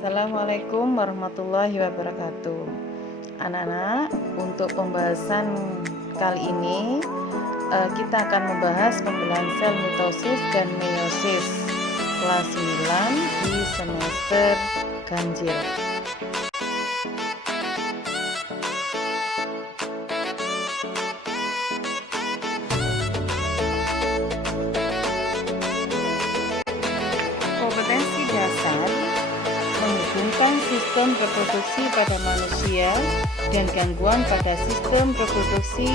Assalamualaikum warahmatullahi wabarakatuh. Anak-anak, untuk pembahasan kali ini kita akan membahas pembelahan sel mitosis dan meiosis kelas 9 di semester ganjil. Kompetensi dasar menghubungkan sistem reproduksi pada manusia dan gangguan pada sistem reproduksi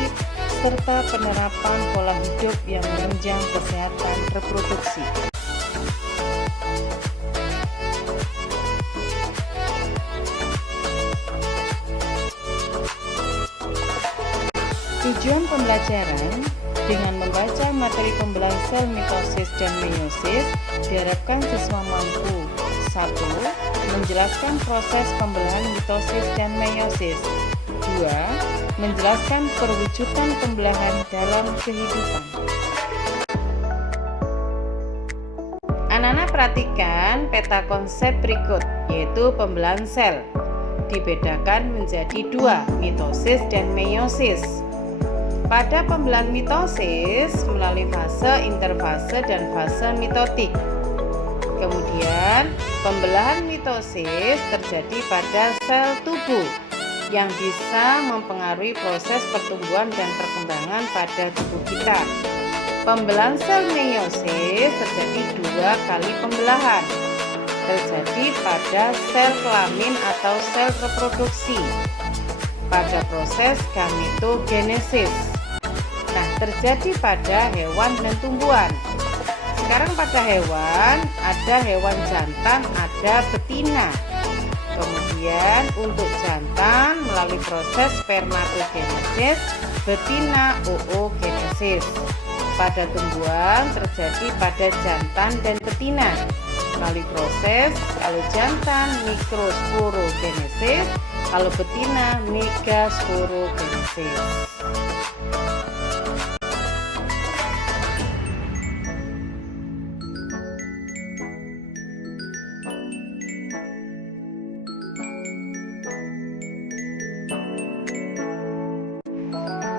serta penerapan pola hidup yang menunjang kesehatan reproduksi. Tujuan pembelajaran dengan membaca materi pembelahan sel mitosis dan meiosis diharapkan siswa mampu 1. Menjelaskan proses pembelahan mitosis dan meiosis. 2. Menjelaskan perwujudan pembelahan dalam kehidupan. Anak-anak perhatikan peta konsep berikut, yaitu pembelahan sel. Dibedakan menjadi 2, mitosis dan meiosis. Pada pembelahan mitosis melalui fase, interfase, dan fase mitotik. Kemudian, pembelahan mitosis terjadi pada sel tubuh yang bisa mempengaruhi proses pertumbuhan dan perkembangan pada tubuh kita. Pembelahan sel meiosis terjadi 2 kali pembelahan. Terjadi pada sel kelamin atau sel reproduksi pada proses gametogenesis. Nah, terjadi pada hewan dan tumbuhan. Sekarang pada hewan, ada hewan jantan, ada betina. Kemudian untuk jantan melalui proses spermatogenesis, betina oogenesis. Pada tumbuhan terjadi pada jantan dan betina melalui proses, kalau jantan mikrosporogenesis, kalau betina megasporogenesis.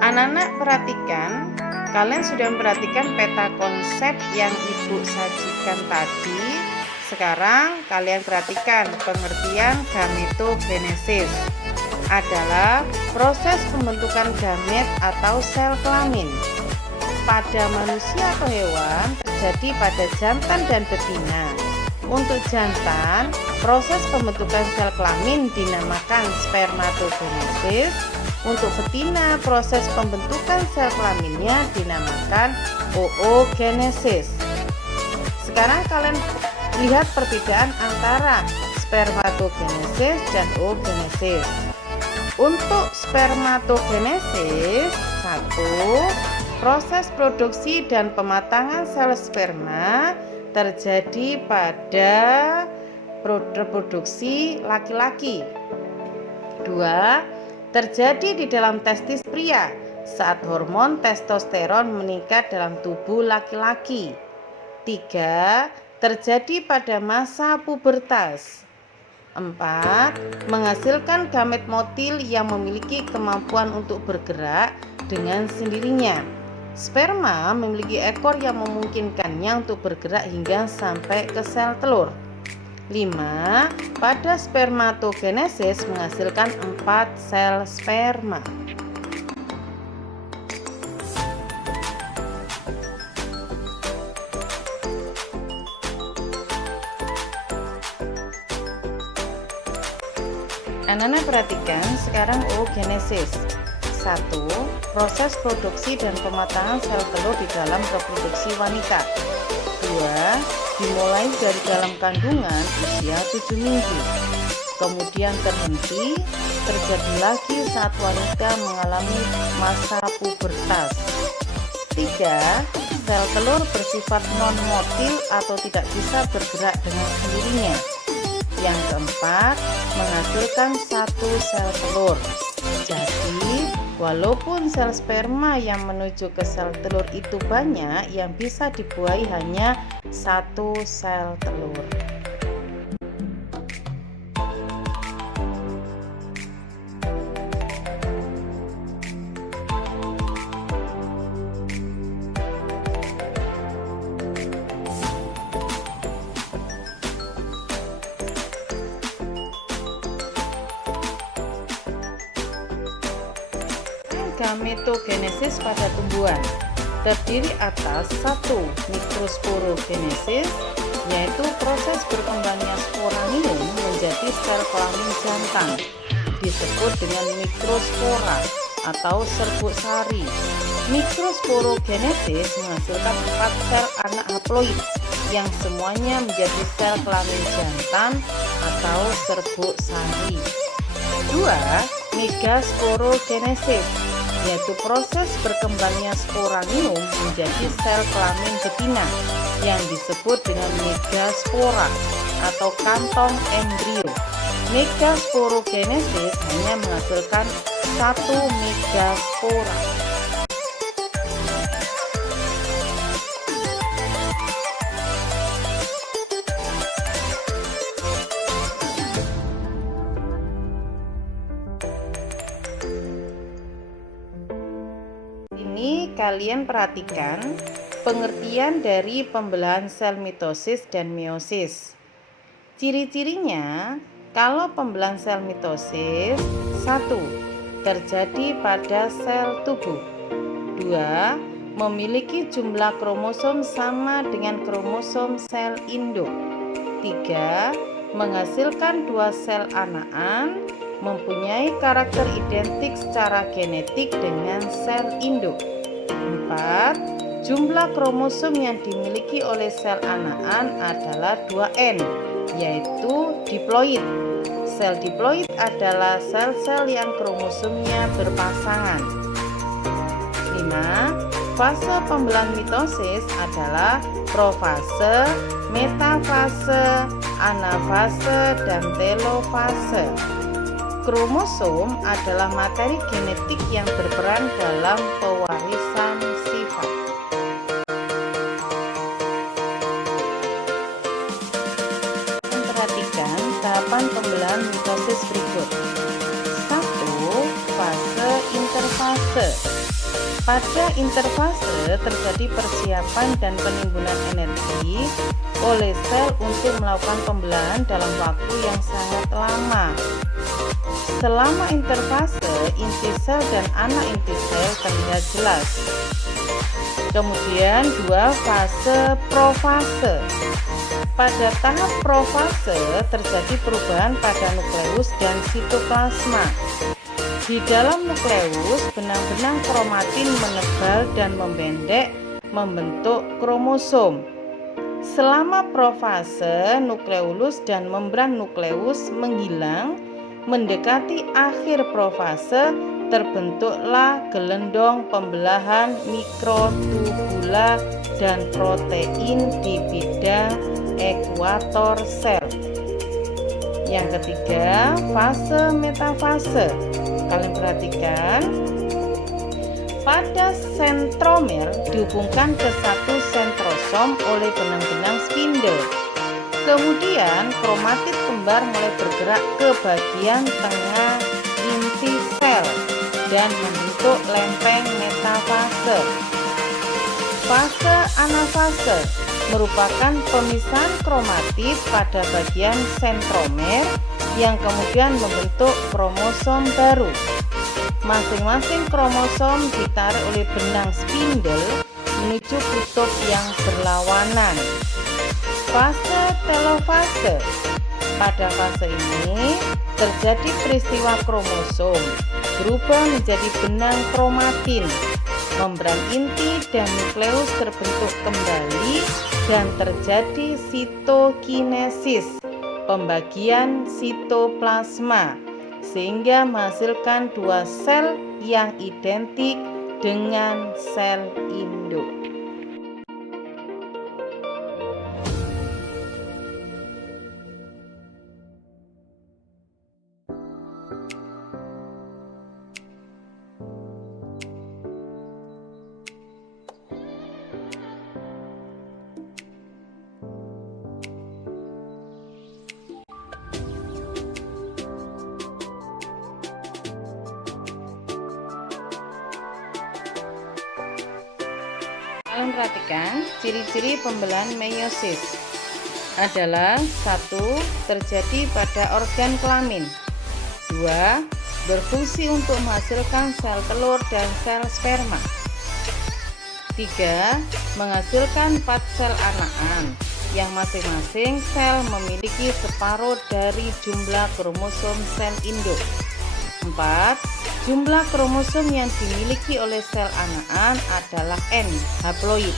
Anak-anak perhatikan, kalian sudah memperhatikan peta konsep yang Ibu sajikan tadi. Sekarang kalian perhatikan pengertian gametogenesis adalah proses pembentukan gamet atau sel kelamin. Pada manusia atau hewan terjadi pada jantan dan betina. Untuk jantan, proses pembentukan sel kelamin dinamakan spermatogenesis. Untuk betina, proses pembentukan sel kelaminnya dinamakan oogenesis. Sekarang kalian lihat perbedaan antara spermatogenesis dan oogenesis. Untuk spermatogenesis, 1. Proses produksi dan pematangan sel sperma terjadi pada reproduksi laki-laki. 2. Terjadi di dalam testis pria saat hormon testosteron meningkat dalam tubuh laki-laki. 3. Terjadi pada masa pubertas. 4. Menghasilkan gamet motil yang memiliki kemampuan untuk bergerak dengan sendirinya. Sperma memiliki ekor yang memungkinkannya untuk bergerak hingga sampai ke sel telur. 5. Pada spermatogenesis menghasilkan 4 sel sperma. Anak-anak perhatikan sekarang oogenesis. 1. Proses produksi dan pematangan sel telur di dalam reproduksi wanita. 2. Dimulai dari dalam kandungan usia 7 minggu. Kemudian terhenti, terjadi lagi saat wanita mengalami masa pubertas. 3. Sel telur bersifat non-motil atau tidak bisa bergerak dengan sendirinya. Yang keempat, menghasilkan 1 sel telur. Jadi, walaupun sel sperma yang menuju ke sel telur itu banyak, yang bisa dibuahi hanya 1 sel telur. gametogenesis pada tumbuhan terdiri atas 1. Mikrosporogenesis, yaitu proses berkembangnya sporanium menjadi sel kelamin jantan, disebut dengan mikrospora atau serbuk sari. Mikrosporogenesis menghasilkan 4 sel anak haploid yang semuanya menjadi sel kelamin jantan atau serbuk sari. 2. Megasporogenesis, yaitu proses berkembangnya sporanium menjadi sel kelamin betina yang disebut dengan megaspora atau kantong embrio. Megasporogenesis hanya menghasilkan 1 megaspora. Ini kalian perhatikan pengertian dari pembelahan sel mitosis dan meiosis. Ciri-cirinya, kalau pembelahan sel mitosis, 1. Terjadi pada sel tubuh. 2. Memiliki jumlah kromosom sama dengan kromosom sel induk. 3. Menghasilkan 2 sel anakan, mempunyai karakter identik secara genetik dengan sel induk. 4. Jumlah kromosom yang dimiliki oleh sel anakan adalah 2N, yaitu diploid. Sel diploid adalah sel-sel yang kromosomnya berpasangan. 5. Fase pembelahan mitosis adalah profase, metafase, anafase, dan telofase. Kromosom adalah materi genetik yang berperan dalam pewarisan sifat. Perhatikan tahapan pembelahan mitosis berikut. 1. Fase interfase. Pada interfase terjadi persiapan dan penimbunan energi oleh sel untuk melakukan pembelahan dalam waktu yang sangat lama. Selama interfase, inti sel dan anak inti sel terlihat jelas. Kemudian 2. Fase profase. Pada tahap profase terjadi perubahan pada nukleus dan sitoplasma. Di dalam nukleus, benang-benang kromatin menebal dan membendek membentuk kromosom. Selama profase, nukleolus dan membran nukleus menghilang. Mendekati akhir profase, terbentuklah gelendong pembelahan mikrotubula dan protein di bidang ekuator sel. Yang ketiga, fase metafase. Kalian perhatikan, pada sentromer dihubungkan ke satu sentrosom oleh benang-benang spindle. Kemudian kromatid kembar mulai bergerak ke bagian tengah inti sel dan membentuk lempeng metafase. Fase anafase merupakan pemisahan kromatid pada bagian sentromer yang kemudian membentuk kromosom baru. Masing-masing kromosom ditarik oleh benang spindle menuju kutub yang berlawanan. Fase telofase. Pada fase ini terjadi peristiwa kromosom berubah menjadi benang kromatin. Membran inti dan nukleus terbentuk kembali dan terjadi sitokinesis, pembagian sitoplasma, sehingga menghasilkan 2 sel yang identik dengan sel induk. Kalian perhatikan ciri-ciri pembelahan meiosis adalah 1. Terjadi pada organ kelamin. 2. berfungsi untuk menghasilkan sel telur dan sel sperma. 3. Menghasilkan 4 sel anakan yang masing-masing sel memiliki separuh dari jumlah kromosom sel induk. 4. Jumlah kromosom yang dimiliki oleh sel anakan adalah N haploid.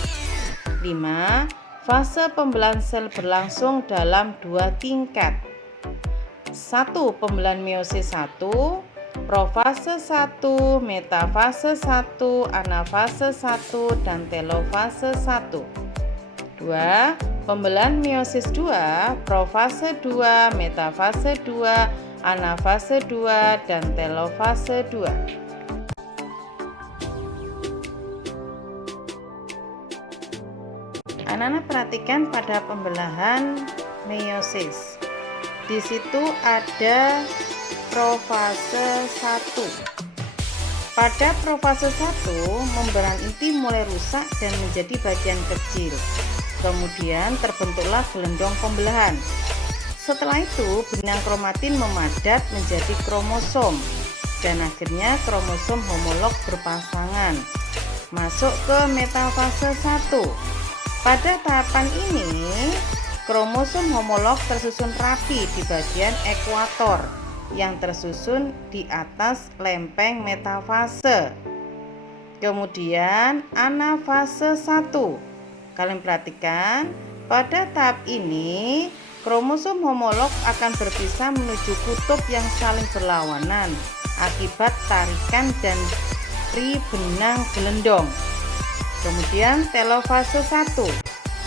5. Fase pembelahan sel berlangsung dalam 2 tingkat. 1. Pembelahan meiosis 1, profase 1, metafase 1, anafase 1, dan telofase 1. 2. Pembelahan meiosis 2, profase 2, metafase 2, anafase 2, dan telofase 2. Anak-anak perhatikan pada pembelahan meiosis. Di situ ada profase 1. Pada profase 1, membran inti mulai rusak dan menjadi bagian kecil. Kemudian terbentuklah gelendong pembelahan. Setelah itu, benang kromatin memadat menjadi kromosom dan akhirnya kromosom homolog berpasangan. Masuk ke metafase 1. Pada tahapan ini, kromosom homolog tersusun rapi di bagian ekuator yang tersusun di atas lempeng metafase. Kemudian anafase 1. Kalian perhatikan, pada tahap ini kromosom homolog akan berpisah menuju kutub yang saling berlawanan akibat tarikan dan benang gelendong. Kemudian telofase 1.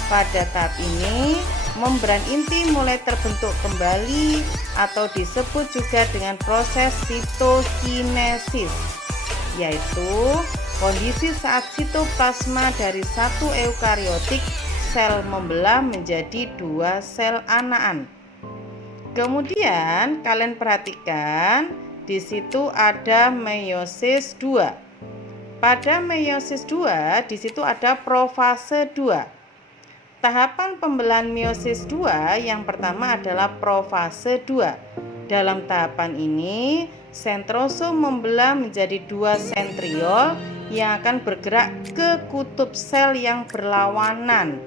Pada tahap ini, membran inti mulai terbentuk kembali atau disebut juga dengan proses sitokinesis, yaitu kondisi saat sitoplasma dari satu eukariotik sel membelah menjadi 2 sel anakan. Kemudian kalian perhatikan di situ ada meiosis 2. Pada meiosis 2 di situ ada profase 2. Tahapan pembelahan meiosis 2 yang pertama adalah profase 2. Dalam tahapan ini, sentrosom membelah menjadi 2 sentriol yang akan bergerak ke kutub sel yang berlawanan.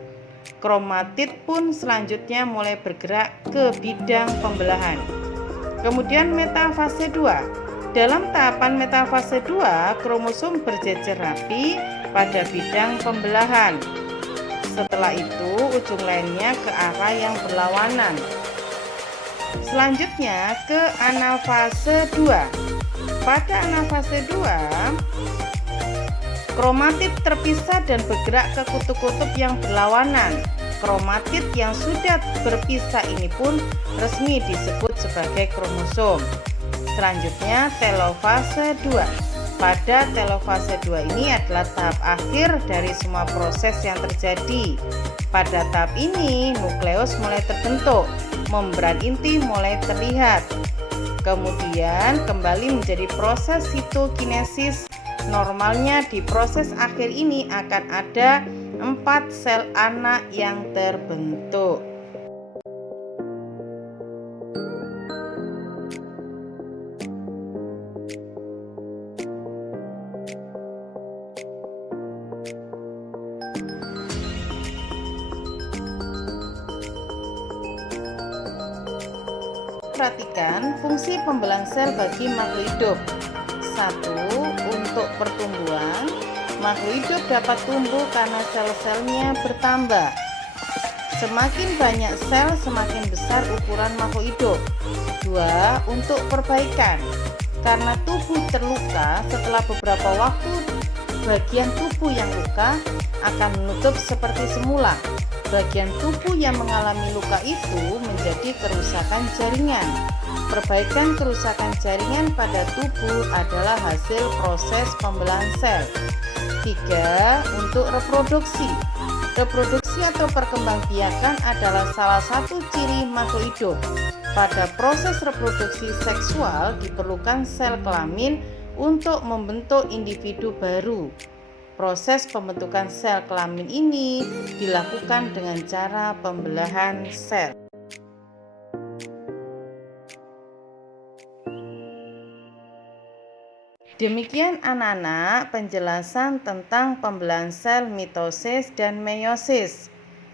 Kromatid pun selanjutnya mulai bergerak ke bidang pembelahan. Kemudian metafase 2. Dalam tahapan metafase 2, kromosom berjejer rapi pada bidang pembelahan. Setelah itu, ujung lainnya ke arah yang berlawanan. Selanjutnya ke anafase 2. Pada anafase 2, kromatid terpisah dan bergerak ke kutub-kutub yang berlawanan. Kromatid yang sudah berpisah ini pun resmi disebut sebagai kromosom. Selanjutnya telofase 2. Pada telofase 2 ini adalah tahap akhir dari semua proses yang terjadi. Pada tahap ini, nukleus mulai terbentuk, membran inti mulai terlihat. Kemudian kembali menjadi proses sitokinesis. Normalnya di proses akhir ini akan ada 4 sel anak yang terbentuk. Perhatikan fungsi pembelahan sel bagi makhluk hidup. 1. Untuk pertumbuhan, makhluk hidup dapat tumbuh karena sel-selnya bertambah. Semakin banyak sel, semakin besar ukuran makhluk hidup. 2. Untuk perbaikan, karena tubuh terluka, setelah beberapa waktu bagian tubuh yang luka akan menutup seperti semula. Bagian tubuh yang mengalami luka itu menjadi kerusakan jaringan. Perbaikan kerusakan jaringan pada tubuh adalah hasil proses pembelahan sel. 3. Untuk reproduksi. Reproduksi atau perkembangbiakan adalah salah satu ciri makhluk hidup. Pada proses reproduksi seksual diperlukan sel kelamin untuk membentuk individu baru. Proses pembentukan sel kelamin ini dilakukan dengan cara pembelahan sel. Demikian anak-anak penjelasan tentang pembelahan sel mitosis dan meiosis.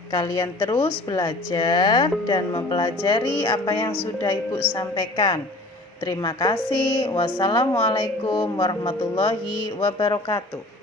Kalian terus belajar dan mempelajari apa yang sudah Ibu sampaikan. Terima kasih. Wassalamualaikum warahmatullahi wabarakatuh.